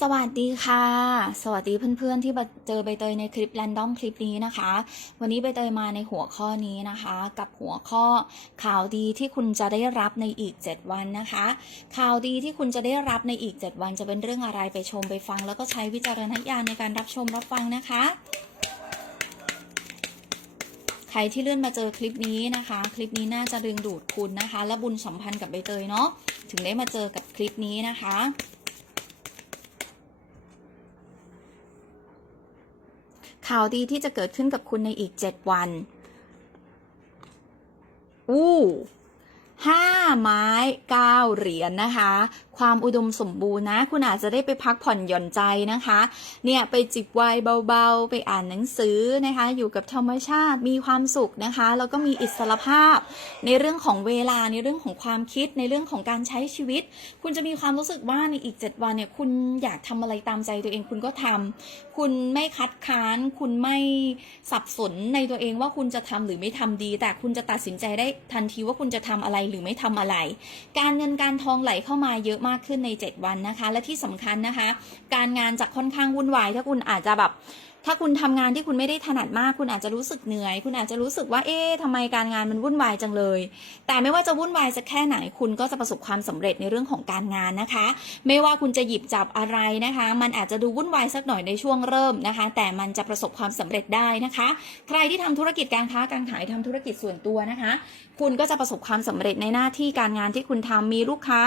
สวัสดีค่ะ สวัสดีเพื่อนๆ ที่เจอใบเตยในคลิปแรนดอมคลิปนี้นะคะ วันนี้ใบเตยมาในหัวข้อนี้นะคะ กับหัวข้อข่าวดีที่คุณจะได้รับในอีก 7 วันนะคะ ข่าวดีที่คุณจะได้รับในอีก 7 วันจะเป็นเรื่องอะไรไปชมไปฟัง แล้วก็ใช้วิจารณญาณในการรับชมรับฟังนะคะ ใครที่เลื่อนมาเจอคลิปนี้นะคะ คลิปนี้น่าจะดึงดูดคุณนะคะ และบุญสัมพันธ์กับใบเตยเนาะถึงได้มาเจอกับคลิปนี้นะคะ ข่าวดีที่จะเกิดขึ้นกับคุณในอีก 7 วัน อู้ ห้าไม้เก้าเหรียญนะคะ ความอุดมสมบูรณ์นะ คุณอาจจะได้ไปพักผ่อนหย่อนใจนะคะ เนี่ยไปจิบไวน์เบาๆ ไปอ่านหนังสือนะคะ อยู่กับธรรมชาติมีความสุขนะคะ แล้วก็มีอิสรภาพ ในเรื่องของเวลาในเรื่องของความคิดในเรื่องของการใช้ชีวิต คุณจะมีความรู้สึกว่าในอีก 7 วันเนี่ยคุณอยากทำอะไรตามใจตัวเองคุณก็ทำคุณไม่คัดค้าน คุณไม่สับสนในตัวเองว่าคุณจะทำหรือไม่ทำดี แต่คุณจะตัดสินใจได้ทันทีว่าคุณจะทำอะไรรือไม่ทำอะไร การเงินการทองไหลเข้ามาเยอะมากขึ้นใน 7 วันนะคะ และที่สำคัญนะคะ การงานจะค่อนข้างวุ่นวายถ้าคุณอาจจะแบบ ถ้าคุณทำงานที่คุณไม่ได้ถนัดมาก คุณอาจจะรู้สึกเหนื่อย คุณอาจจะรู้สึกว่า เอ๊ะทำไมการงานมันวุ่นวายจังเลย แต่ไม่ว่าจะวุ่นวายสักแค่ไหน คุณก็จะประสบความสำเร็จในเรื่องของการงานนะคะ ไม่ว่าคุณจะหยิบจับอะไรนะคะ มันอาจจะดูวุ่นวายสักหน่อยในช่วงเริ่มนะคะ แต่มันจะประสบความสำเร็จได้นะคะ ใครที่ทำธุรกิจการค้าการขายทำธุรกิจส่วนตัวนะคะ คุณก็จะประสบความสำเร็จในหน้าที่การงานที่คุณทำมีลูกค้า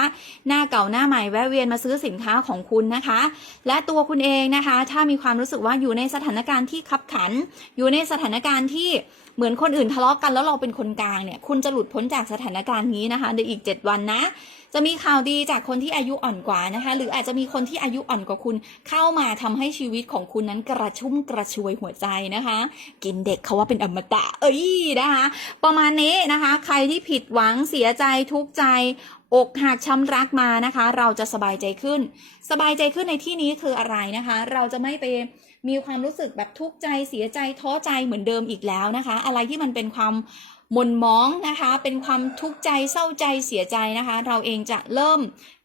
หน้าเก่าหน้าใหม่แวะเวียนมาซื้อสินค้าของคุณนะคะ และตัวคุณเองนะคะ ถ้ามีความรู้สึกว่าอยู่ในสถานการณ์ที่ขับขัน อยู่ในสถานการณ์ที่เหมือนคนอื่นทะเลาะกันแล้วเราเป็นคนกลางเนี่ย คุณจะหลุดพ้นจากสถานการณ์นี้นะคะในอีก 7 วันนะ จะมีข่าวดีจากคนที่อายุอ่อนกว่านะคะ หรืออาจจะมีคนที่อายุอ่อนกว่าคุณ เข้ามาทำให้ชีวิตของคุณนั้นกระชุ่มกระชวยหัวใจนะคะ กินเด็กเขาว่าเป็นอมตะ เอ้ยนะคะ ประมาณนี้นะคะ ใครที่ผิดหวังเสียใจทุกข์ใจอกหักช้ำรักมานะคะ เราจะสบายใจขึ้น สบายใจขึ้นในที่นี้คืออะไรนะคะ เราจะไม่ไปมีความรู้สึกแบบทุกข์ใจเสียใจท้อใจเหมือนเดิมอีกแล้วนะคะ อะไรที่มันเป็นความ หม่นมองนะคะ เป็นความทุกข์ใจเศร้าใจเสียใจนะคะ เราเองจะเริ่ม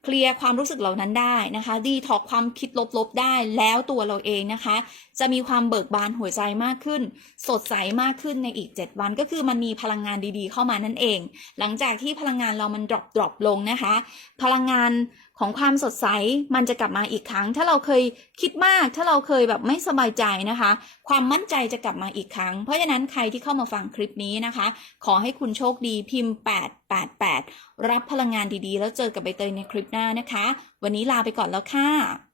เคลียร์ความรู้สึกเหล่านั้นได้นะคะดีถอกความคิดลบๆได้แล้วตัวเราเองนะคะ จะมีความเบิกบานหัวใจมากขึ้น สดใสมากขึ้นในอีก 7 วันก็คือมันมีพลังงานดีๆ เข้ามานั่นเอง หลังจากที่พลังงานเรามันดรอปดรอปลงนะคะ พลังงานของความสดใสมันจะกลับมาอีกครั้ง ถ้าเราเคยคิดมาก ถ้าเราเคยแบบไม่สบายใจนะคะ ความมั่นใจจะกลับมาอีกครั้ง เพราะฉะนั้นใครที่เข้ามาฟังคลิปนี้นะคะ ขอให้คุณโชคดีพิมพ์ 88 รับพลังงานดีๆ แล้วเจอกับใบเตยในคลิปหน้านะคะ วันนี้ลาไปก่อนแล้วค่ะ